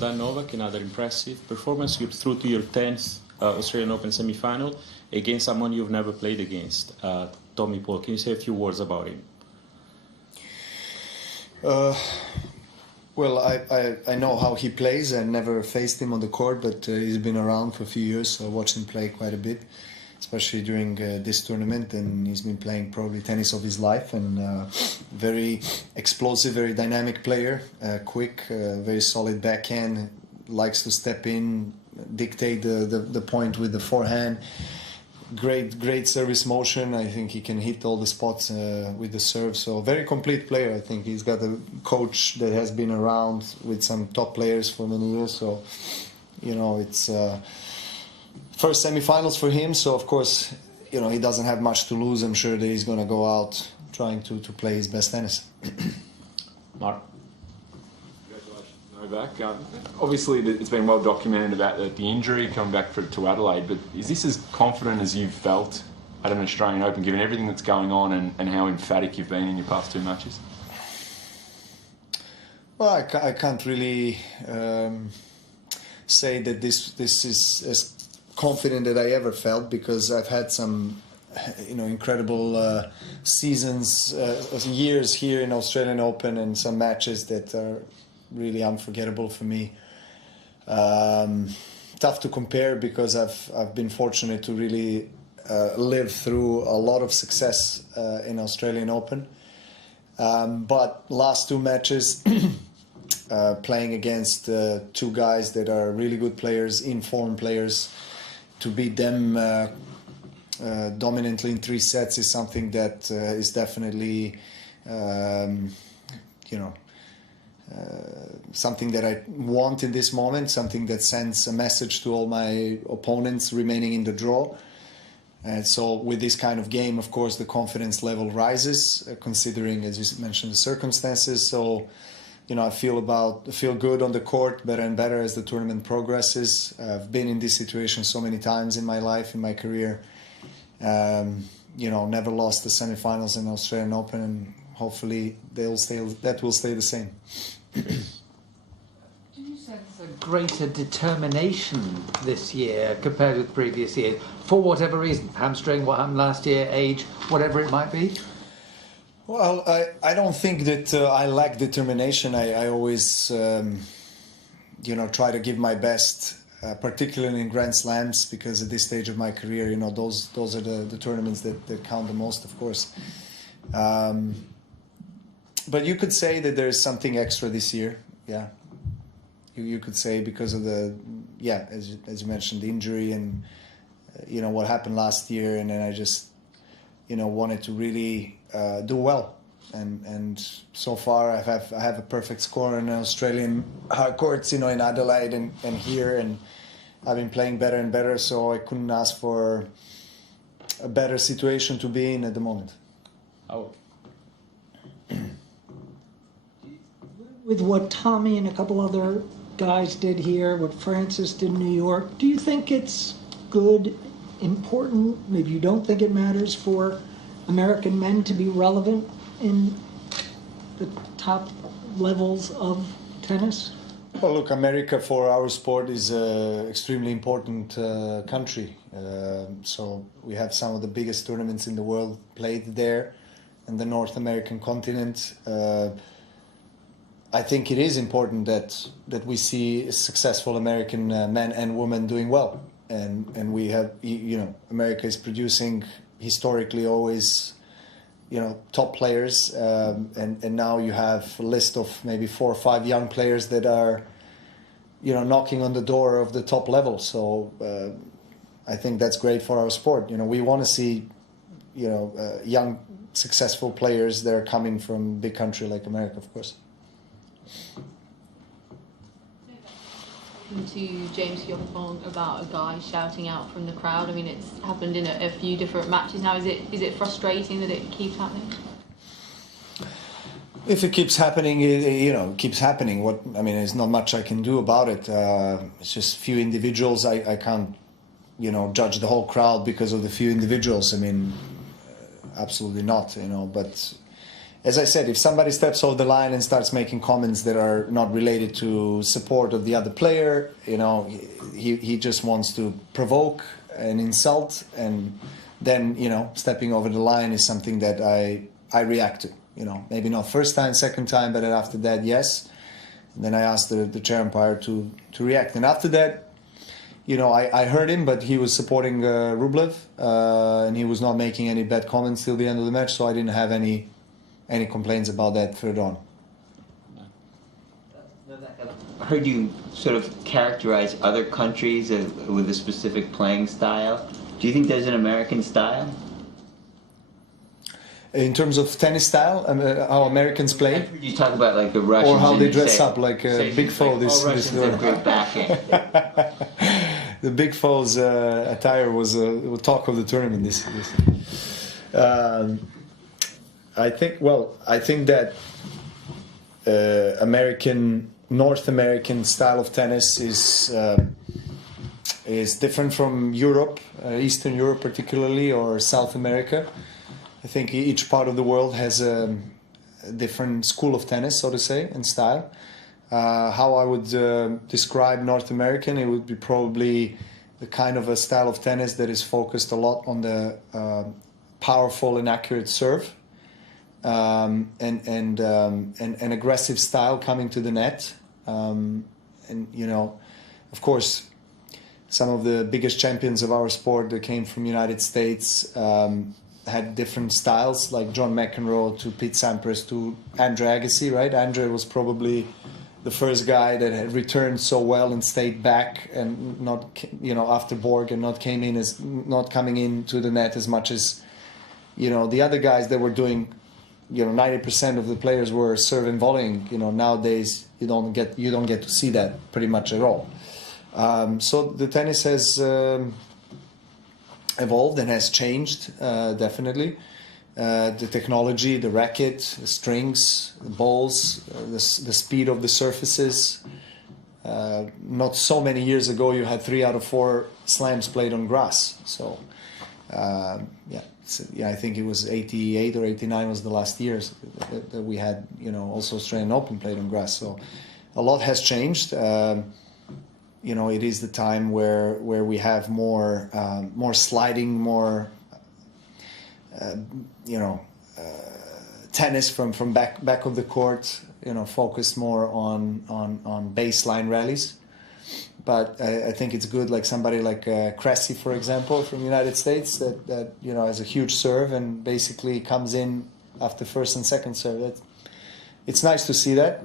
done, Novak. Another impressive performance. You're through to your 10th Australian Open semi-final against someone you've never played against, Tommy Paul. Can you say a few words about him? Well, I know how he plays. I never faced him on the court, but he's been around for a few years, so I watched him play quite a bit, especially during this tournament, and he's been playing probably tennis of his life, and very explosive, very dynamic player, quick, very solid backhand, likes to step in, dictate the point with the forehand. Great service motion. I think he can hit all the spots with the serve. So very complete player. I think he's got a coach that has been around with some top players for many years. So, you know, it's first semi-finals for him. So of course, you know, he doesn't have much to lose. I'm sure that he's going to go out trying to play his best tennis. Mark. Novak. Obviously, it's been well documented about the injury coming back to Adelaide, but is this as confident as you've felt at an Australian Open, given everything that's going on and how emphatic you've been in your past two matches? Well, I can't really say that this is as confident that I ever felt, because I've had some, you know, incredible seasons, years here in Australian Open, and some matches that are really unforgettable for me. Tough to compare, because I've been fortunate to really live through a lot of success in Australian Open. But last two matches, playing against two guys that are really good players, informed players, to beat them dominantly in 3 sets is something that is definitely, you know, something that I want in this moment, something that sends a message to all my opponents remaining in the draw. And so with this kind of game, of course, the confidence level rises, considering, as you mentioned, the circumstances. So, you know, I feel good on the court, better and better as the tournament progresses. I've been in this situation so many times in my life, in my career. You know, never lost the semifinals in Australian Open, and hopefully that will stay the same. Do you sense a greater determination this year compared with previous years, for whatever reason? Hamstring, what happened last year, age, whatever it might be? Well, I don't think that I lack determination. I always, you know, try to give my best, particularly in Grand Slams, because at this stage of my career, you know, those are the tournaments that count the most, of course. But you could say that there's something extra this year, yeah. You could say because of the, yeah, as you mentioned, the injury and, you know, what happened last year. And then I just, you know, wanted to really do well. And so far I have a perfect score in Australian hard courts, you know, in Adelaide and here. And I've been playing better and better, so I couldn't ask for a better situation to be in at the moment. Oh. With what Tommy and a couple other guys did here, what Francis did in New York, do you think it's good, important, maybe you don't think it matters for American men to be relevant in the top levels of tennis? Well, look, America for our sport is an extremely important country. So we have some of the biggest tournaments in the world played there, in the North American continent. I think it is important that we see successful American men and women doing well, and we have, you know, America is producing historically always, you know, top players, and now you have a list of maybe 4 or 5 young players that are, you know, knocking on the door of the top level. So I think that's great for our sport. You know, we want to see, you know, young successful players that are coming from a big country like America, of course. To James Youngfong about a guy shouting out from the crowd. I mean, it's happened in a few different matches now. Is it frustrating that it keeps happening? If it keeps happening, you know, it keeps happening. I mean, there's not much I can do about it. It's just few individuals. I can't, you know, judge the whole crowd because of the few individuals. I mean, absolutely not. You know, but as I said, if somebody steps over the line and starts making comments that are not related to support of the other player, you know, he just wants to provoke and insult, and then, you know, stepping over the line is something that I react to. You know, maybe not first time, second time, but after that, yes. And then I asked the chair umpire to react. And after that, you know, I heard him, but he was supporting Rublev, and he was not making any bad comments till the end of the match, so I didn't have any complaints about that further on. I heard you sort of characterize other countries with a specific playing style. Do you think there's an American style? In terms of tennis style, how Americans play? I heard you talk about like the Russians. Or how they and dress say, up, like say Big Foe. like, This Russians have great backhand. The Big Foe's attire was a talk of the tournament. This. I think that North American style of tennis is different from Europe, Eastern Europe particularly, or South America. I think each part of the world has a different school of tennis, so to say, and style. How I would describe North American, it would be probably the kind of a style of tennis that is focused a lot on the powerful and accurate serve, and an aggressive style coming to the net. And, you know, of course, some of the biggest champions of our sport that came from United States had different styles, like John McEnroe to Pete Sampras to Andre Agassi, right? Andre was probably the first guy that had returned so well and stayed back and not, you know, after Borg, and not coming into the net as much as, you know, the other guys that were doing, you know, 90% of the players were serving volleying. You know, nowadays you don't get to see that pretty much at all. So the tennis has evolved and has changed, definitely. The technology, the racket, the strings, the balls, the speed of the surfaces. Not so many years ago, you had 3 out of 4 slams played on grass. So, I think it was 88 or 89 was the last years that we had, you know, also Australian Open played on grass. So, a lot has changed. You know, it is the time where we have more sliding, more tennis from back of the court. You know, focused more on baseline rallies. But I think it's good, like somebody like Cressy, for example, from the United States, that you know, has a huge serve and basically comes in after first and second serve. It's nice to see that.